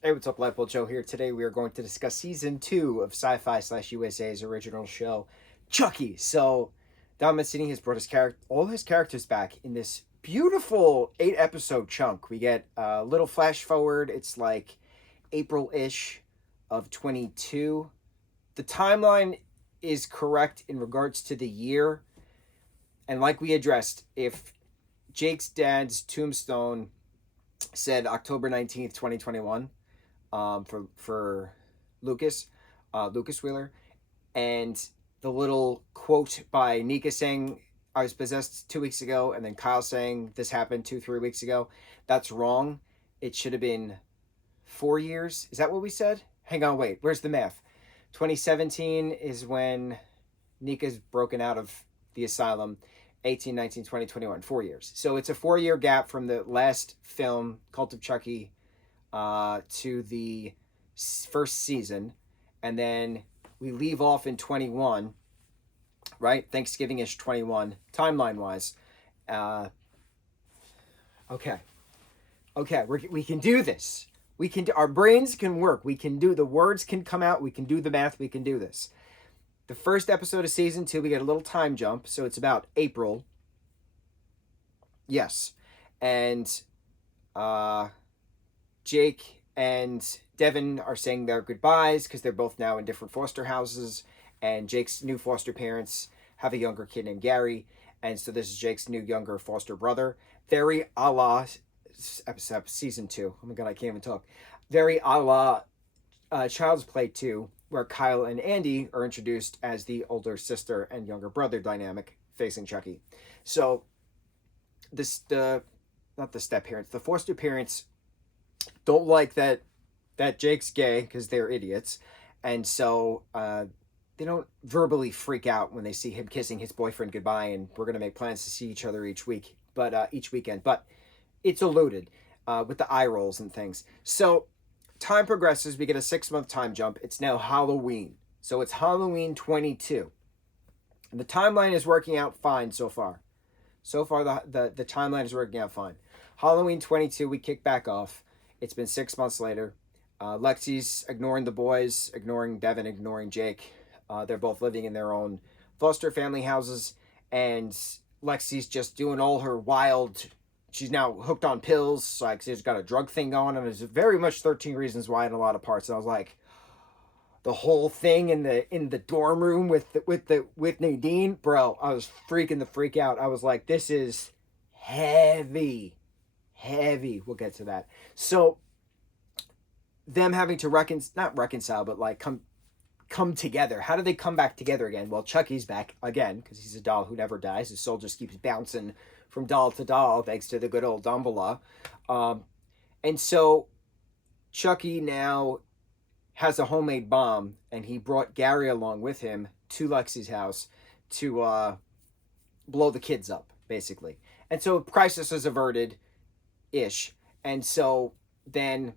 Hey, what's up, lightboltjoe here. Today we are going to discuss season 2 of Sci-Fi/USA's original show, Chucky. So, Don Mancini has brought all his characters back in this beautiful 8-episode chunk. We get a little flash forward. It's like April-ish of 22. The timeline is correct in regards to the year. And like we addressed, if Jake's dad's tombstone said October 19th, 2021, for Lucas Wheeler, and the little quote by Nika saying I was possessed 2 weeks ago, and then Kyle saying this happened 3 weeks ago. That's wrong. It should have been 4 years. Is that what we said? Hang on, wait. Where's the math? 2017 is when Nika's broken out of the asylum. 18, 19, 20, 21. 4 years. So it's a 4-year gap from the last film, Cult of Chucky, to the first season, and then we leave off in 21, right? Thanksgiving-ish 21, timeline-wise. Uh, okay, we can do this. Our brains can work. We can do, the words can come out. We can do the math. We can do this. The first episode of season 2, we get a little time jump, so it's about April. Yes, and Jake and Devin are saying their goodbyes because they're both now in different foster houses, and Jake's new foster parents have a younger kid named Gary, and so this is Jake's new younger foster brother. Very a la season 2. Oh my god, I can't even talk. Very a la Child's Play 2, where Kyle and Andy are introduced as the older sister and younger brother dynamic facing Chucky. So not the step parents, the foster parents don't like that Jake's gay because they're idiots, and so they don't verbally freak out when they see him kissing his boyfriend goodbye, and we're gonna make plans to see each other each weekend. But it's eluded with the eye rolls and things. So time progresses. We get a 6-month time jump. It's now Halloween, so it's Halloween 22, and the timeline is working out fine so far. So far, the timeline is working out fine. Halloween 22, we kick back off. It's been 6 months later. Lexi's ignoring the boys, ignoring Devin, ignoring Jake. They're both living in their own foster family houses, and Lexi's just doing all her wild. She's now hooked on pills. Like, she's got a drug thing going, and there's very much 13 Reasons Why in a lot of parts. And I was like, the whole thing in the dorm room with Nadine, bro. I was freaking the freak out. I was like, this is heavy. We'll get to that. So them having to not reconcile, but like come together. How do they come back together again? Well, Chucky's back again because he's a doll who never dies. His soul just keeps bouncing from doll to doll thanks to the good old Dumbledore. And so Chucky now has a homemade bomb, and he brought Gary along with him to Lexi's house to blow the kids up, basically. And so crisis is averted-ish. And so then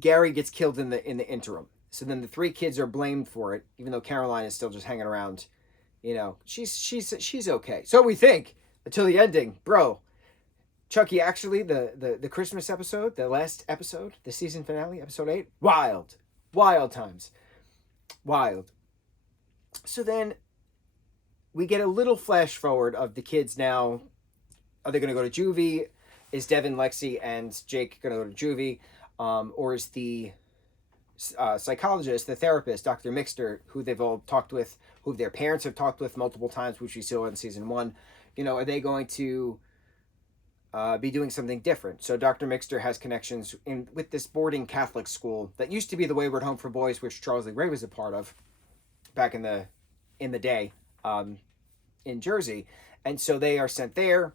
Gary gets killed in the interim. So then the 3 kids are blamed for it, even though Caroline is still just hanging around. You know, she's okay. So we think, until the ending. Bro, Chucky, actually, the Christmas episode, the last episode, the season finale, episode 8, wild times. Wild. So then we get a little flash forward of the kids now. Are they going to go to juvie? Is Devin, Lexi, and Jake going to go to juvie? Or is the psychologist, the therapist, Dr. Mixter, who they've all talked with, who their parents have talked with multiple times, which we saw in season 1, are they going to be doing something different? So Dr. Mixter has connections with this boarding Catholic school that used to be the Wayward Home for Boys, which Charles Lee Ray was a part of back in the day in Jersey. And so they are sent there.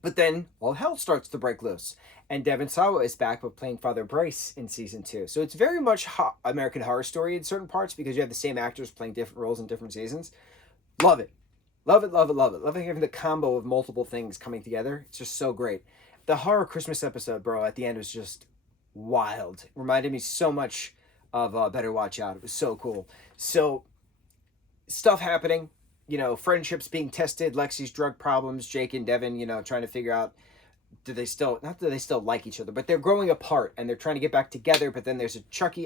But then all hell starts to break loose. And Devin Sawa is back with playing Father Bryce in season 2. So it's very much American Horror Story in certain parts because you have the same actors playing different roles in different seasons. Love it. Love having the combo of multiple things coming together. It's just so great. The horror Christmas episode, bro, at the end was just wild. It reminded me so much of Better Watch Out. It was so cool. So stuff happening. Friendships being tested, Lexi's drug problems, Jake and Devin, trying to figure out do they still, not that they still like each other, but they're growing apart and they're trying to get back together. But then there's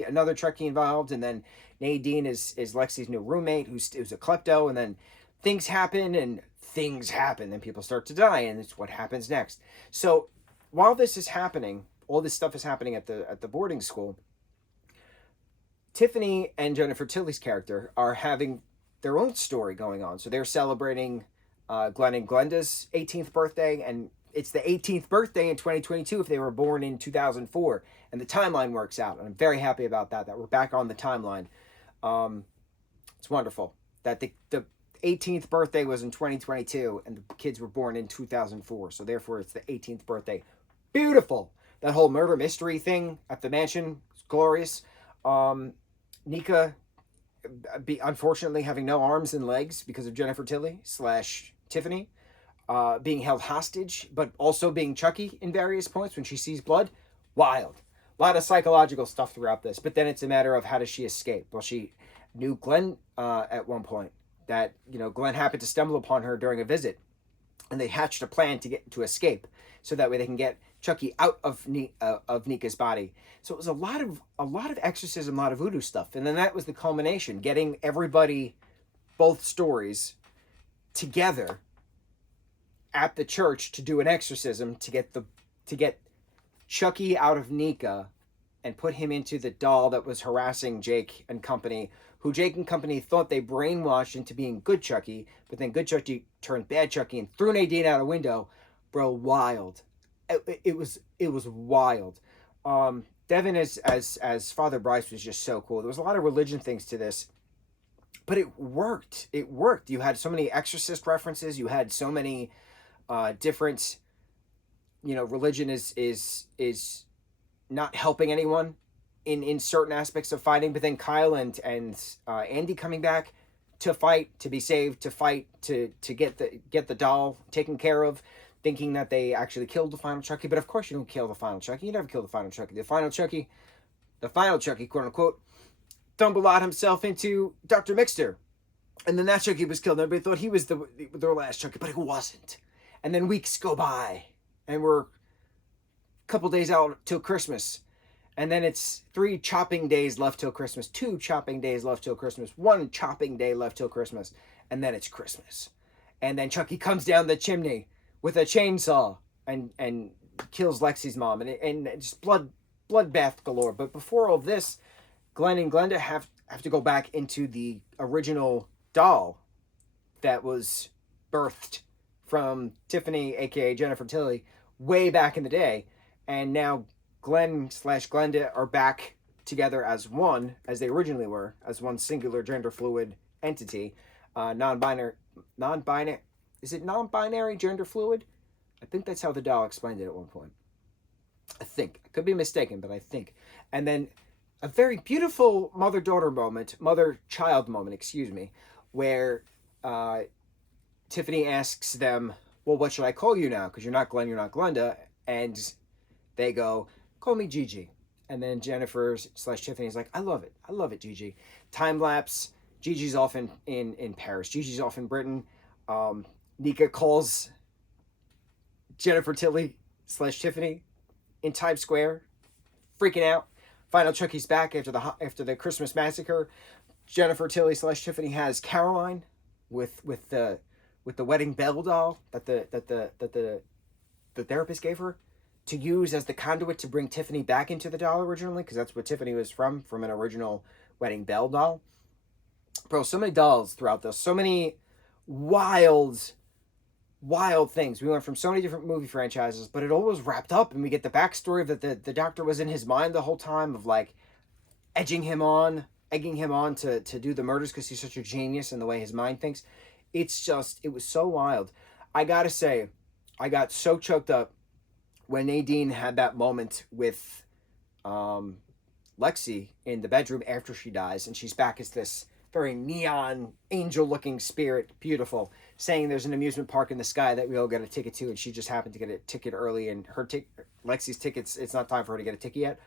another Chucky involved, and then Nadine is Lexi's new roommate who's a klepto, and then things happen and things happen, and people start to die, and it's what happens next. So while this is happening, all this stuff is happening at the boarding school. Tiffany and Jennifer Tilly's character are having their own story going on. So they're celebrating Glenn and Glenda's 18th birthday, and it's the 18th birthday in 2022 if they were born in 2004, and the timeline works out, and I'm very happy about that we're back on the timeline. It's wonderful that the 18th birthday was in 2022 and the kids were born in 2004, so therefore it's the 18th birthday. Beautiful. That whole murder mystery thing at the mansion is glorious. Nika unfortunately having no arms and legs because of Jennifer Tilly / Tiffany, being held hostage, but also being Chucky in various points when she sees blood. Wild. A lot of psychological stuff throughout this, but then it's a matter of how does she escape. Well, she knew Glenn at one point, that Glenn happened to stumble upon her during a visit, and they hatched a plan to escape, so that way they can get Chucky out of Nika's body. So it was a lot of exorcism, a lot of voodoo stuff, and then that was the culmination, getting everybody, both stories, together at the church to do an exorcism to get Chucky out of Nika and put him into the doll that was harassing Jake and company, who Jake and company thought they brainwashed into being good Chucky, but then good Chucky turned bad Chucky and threw Nadine out a window. Bro, wild. It was wild. Devin as Father Bryce was just so cool. There was a lot of religion things to this, but it worked. It worked. You had so many exorcist references. You had so many different, religion is not helping anyone in certain aspects of fighting, but then Kyle and Andy coming back to fight, to be saved, to fight, to get the doll taken care of, thinking that they actually killed the final Chucky. But of course you don't kill the final Chucky. You never kill the final Chucky. The final Chucky, quote unquote, stumbled himself into Dr. Mixter. And then that Chucky was killed. Everybody thought he was their last Chucky, but it wasn't. And then weeks go by, and we're a couple days out till Christmas. And then it's 3 chopping days left till Christmas, 2 chopping days left till Christmas, 1 chopping day left till Christmas, and then it's Christmas. And then Chucky comes down the chimney with a chainsaw and kills Lexi's mom, and just bloodbath galore. But before all this, Glenn and Glenda have to go back into the original doll that was birthed from Tiffany, aka Jennifer Tilly, way back in the day, and now Glenn / Glenda are back together as one, as they originally were, as one singular gender fluid entity, non-binary. Is it non-binary gender fluid? I think that's how the doll explained it at one point. I think. I could be mistaken, but I think. And then a very beautiful mother-child moment, excuse me, where Tiffany asks them, well, what should I call you now? Because you're not Glenn, you're not Glenda. And they go, call me Gigi. And then Jennifer / Tiffany's like, I love it, Gigi. Time lapse. Gigi's off in Paris. Gigi's off in Britain. Nika calls Jennifer Tilly / Tiffany in Times Square, freaking out. Final Chucky's back after the Christmas massacre. Jennifer Tilly / Tiffany has Caroline with the wedding bell doll that the therapist gave her to use as the conduit to bring Tiffany back into the doll originally, because that's what Tiffany was from an original wedding bell doll. Bro, so many dolls throughout this, so many wild things. We went from so many different movie franchises, but it all was wrapped up, and we get the backstory that the doctor was in his mind the whole time, of like egging him on to do the murders because he's such a genius in the way his mind thinks. It was so wild. I gotta say, I got so choked up when Nadine had that moment with Lexi in the bedroom after she dies, and she's back as this very neon angel-looking spirit, beautiful, saying there's an amusement park in the sky that we all get a ticket to, and she just happened to get a ticket early, and Lexi's tickets, it's not time for her to get a ticket yet.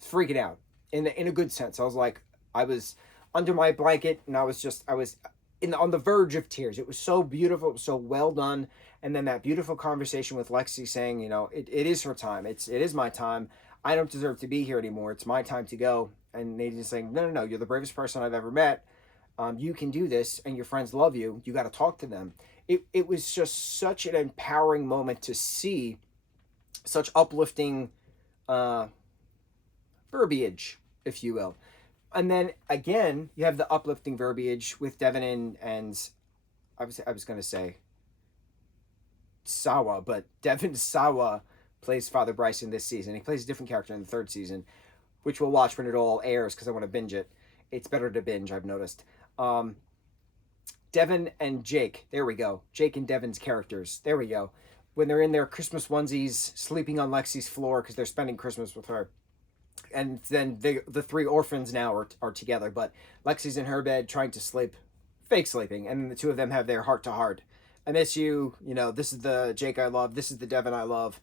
Freaking out in a good sense. I was under my blanket, and I was on the verge of tears. It was so beautiful. It was so well done. And then that beautiful conversation with Lexi saying, you know, it is her time. It is my time. I don't deserve to be here anymore. It's my time to go. And Nadine saying, no, no, no, you're the bravest person I've ever met. You can do this, and your friends love you. You got to talk to them. It was just such an empowering moment to see such uplifting verbiage, if you will. And then again, you have the uplifting verbiage with Devin and I was going to say Sawa, but Devin Sawa plays Father Bryson this season. He plays a different character in the third season, which we'll watch when it all airs because I want to binge it. It's better to binge, I've noticed. Devin and Jake, there we go. Jake and Devin's characters, there we go. When they're in their Christmas onesies, sleeping on Lexi's floor because they're spending Christmas with her. And then the three orphans now are together, but Lexi's in her bed trying to sleep, fake sleeping, and then the two of them have their heart-to-heart. I miss you, you know, this is the Jake I love, this is the Devin I love,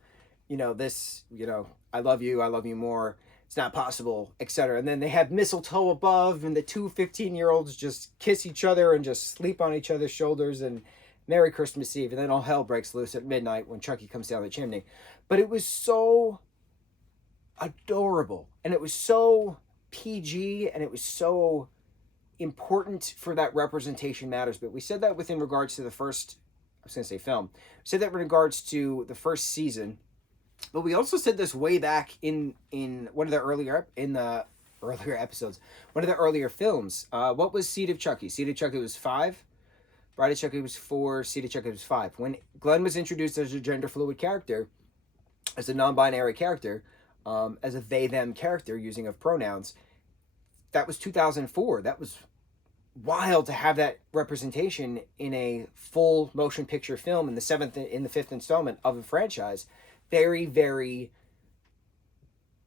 you know, this, you know, I love you more, it's not possible, etc. And then they have mistletoe above, and the two 15-year-olds just kiss each other and just sleep on each other's shoulders, and Merry Christmas Eve, and then all hell breaks loose at midnight when Chucky comes down the chimney. But it was so adorable, and it was so PG, and it was so important for that representation matters. But we said that within regards to the first, I was going to say film, we said that in regards to the first season, but we also said this way back in one of the earlier episodes, one of the earlier films. What was Seed of Chucky? Seed of Chucky was 5, Bride of Chucky was 4, Seed of Chucky was 5. When Glenn was introduced as a gender fluid character, as a non-binary character, as a they-them character using of pronouns, that was 2004. That was wild to have that representation in a full motion picture film in the fifth installment of a franchise. Very, very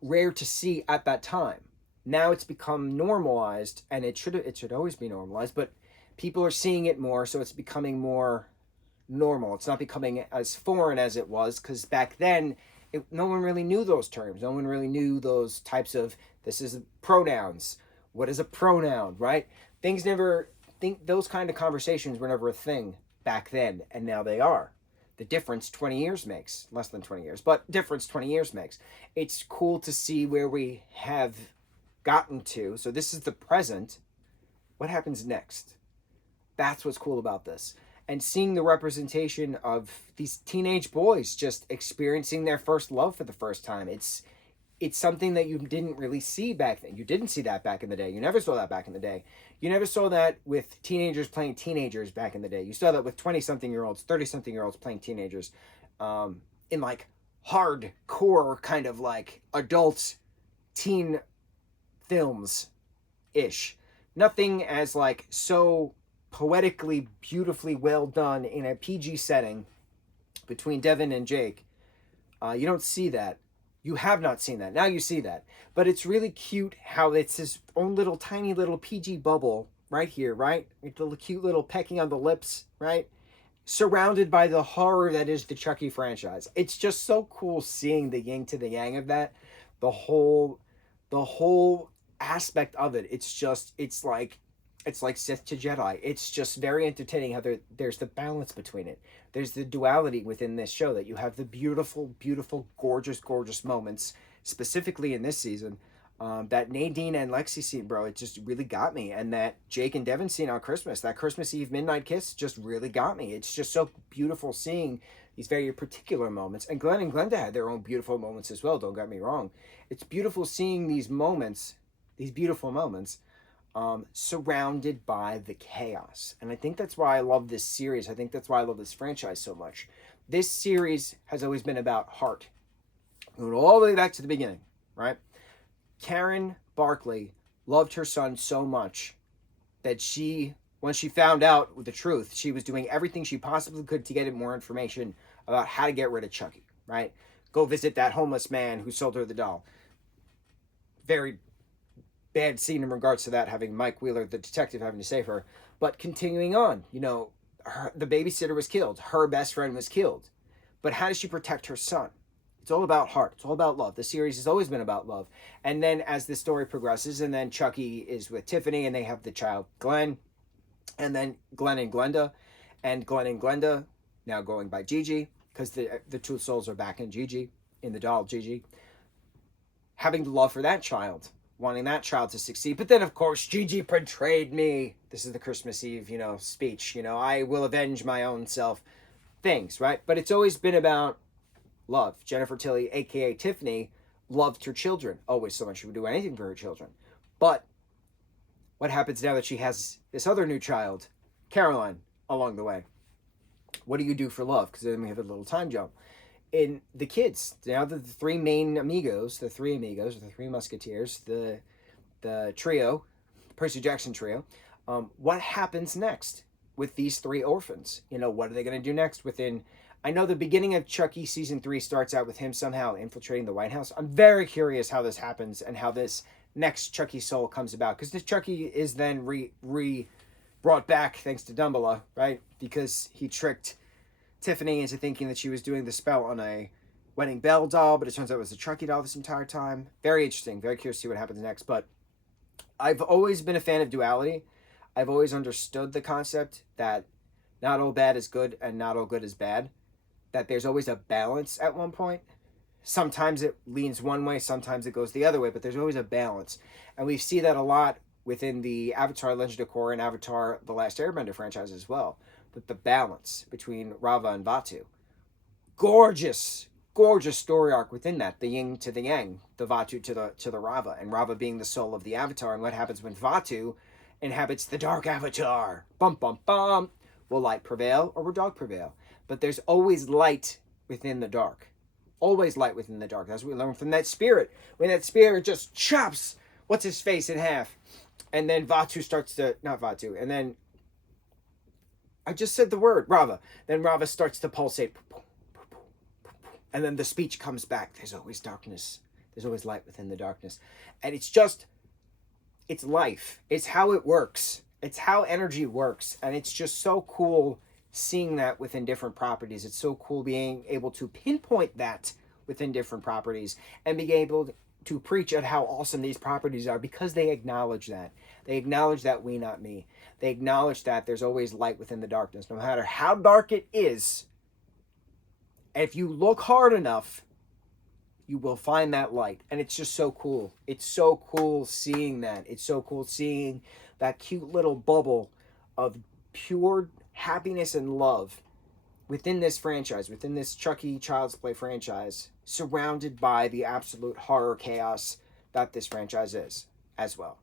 rare to see at that time. Now it's become normalized, and it should always be normalized, but people are seeing it more, so it's becoming more normal. It's not becoming as foreign as it was, because back then no one really knew those terms. No one really knew those types of, this is pronouns. What is a pronoun, right? Those kind of conversations were never a thing back then, and now they are. The difference 20 years makes. Less than 20 years, but difference 20 years makes. It's cool to see where we have gotten to. So this is the present. What happens next? That's what's cool about this. And seeing the representation of these teenage boys just experiencing their first love for the first time. It's something that you didn't really see back then. You didn't see that back in the day. You never saw that back in the day. You never saw that with teenagers playing teenagers back in the day. You saw that with 20-something-year-olds, 30-something-year-olds playing teenagers in like hardcore kind of like adult teen films-ish. Nothing as like so poetically, beautifully well done in a PG setting between Devin and Jake. You don't see that. You have not seen that. Now you see that. But it's really cute how it's his own little tiny little PG bubble right here, right? With the cute little pecking on the lips, right? Surrounded by the horror that is the Chucky franchise. It's just so cool seeing the yin to the yang of that. The whole aspect of it. It's like Sith to Jedi. It's just very entertaining how there's the balance between it. There's the duality within this show, that you have the beautiful, beautiful, gorgeous, gorgeous moments, specifically in this season. That Nadine and Lexi scene, bro, it just really got me. And that Jake and Devin scene on Christmas, that Christmas Eve midnight kiss just really got me. It's just so beautiful seeing these very particular moments. And Glenn and Glenda had their own beautiful moments as well, don't get me wrong. It's beautiful seeing these moments, these beautiful moments, surrounded by the chaos. And I think that's why I love this series. I think that's why I love this franchise so much. This series has always been about heart. Going all the way back to the beginning, right? Karen Barkley loved her son so much that when she found out the truth, she was doing everything she possibly could to get more information about how to get rid of Chucky, right? Go visit that homeless man who sold her the doll. Very bad scene in regards to that, having Mike Wheeler, the detective, having to save her. But continuing on, the babysitter was killed. Her best friend was killed. But how does she protect her son? It's all about heart. It's all about love. The series has always been about love. And then as the story progresses, and then Chucky is with Tiffany, and they have the child Glenn, and then Glenn and Glenda, now going by Gigi, because the two souls are back in Gigi, in the doll Gigi. Having the love for that child, wanting that child to succeed. But then, of course, Gigi betrayed me. This is the Christmas Eve, speech. I will avenge my own self. Things, right? But it's always been about love. Jennifer Tilly, a.k.a. Tiffany, loved her children. Always so much she would do anything for her children. But what happens now that she has this other new child, Caroline, along the way? What do you do for love? Because then we have a little time jump. In the kids, now the three main amigos, the three musketeers, the trio, Percy Jackson trio, what happens next with these three orphans? What are they going to do next I know the beginning of Chucky season 3 starts out with him somehow infiltrating the White House. I'm very curious how this happens and how this next Chucky soul comes about, because this Chucky is then brought back thanks to Dumbledore, right? Because he tricked Tiffany into thinking that she was doing the spell on a wedding bell doll, but it turns out it was a Chucky doll this entire time. Very interesting. Very curious to see what happens next. But I've always been a fan of duality. I've always understood the concept that not all bad is good and not all good is bad. That there's always a balance at one point. Sometimes it leans one way, sometimes it goes the other way, but there's always a balance. And we see that a lot within the Avatar Legend of Korra and Avatar The Last Airbender franchise as well. The balance between Rava and Vaatu. Gorgeous story arc within that. The yin to the yang, the Vaatu to the Rava, and Rava being the soul of the Avatar. And what happens when Vaatu inhabits the dark Avatar? Bum bum bum. Will light prevail or will dark prevail? But there's always light within the dark. Always light within the dark. That's what we learn from that spirit. When that spirit just chops what's his face in half, and then Vaatu starts to not Vaatu, and then I just said the word, Rava. Then Rava starts to pulsate. And then the speech comes back. There's always darkness. There's always light within the darkness. And it's life. It's how it works. It's how energy works. And it's just so cool seeing that within different properties. It's so cool being able to pinpoint that within different properties and being able to preach at how awesome these properties are, because they acknowledge that. They acknowledge that we, not me. They acknowledge that there's always light within the darkness, no matter how dark it is. If you look hard enough, you will find that light. And it's just so cool. It's so cool seeing that. It's so cool seeing that cute little bubble of pure happiness and love within this franchise, within this Chucky Child's Play franchise, surrounded by the absolute horror chaos that this franchise is as well.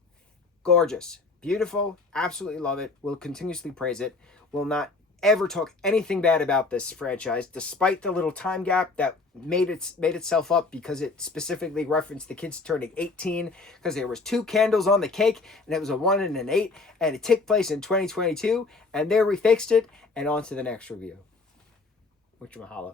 Gorgeous, beautiful, absolutely love it. We'll continuously praise it. Will not ever talk anything bad about this franchise, despite the little time gap that made itself up because it specifically referenced the kids turning 18, because there was 2 candles on the cake and it was a 1 and an 8, and it took place in 2022, and there we fixed it, and on to the next review. Mucho mahalo.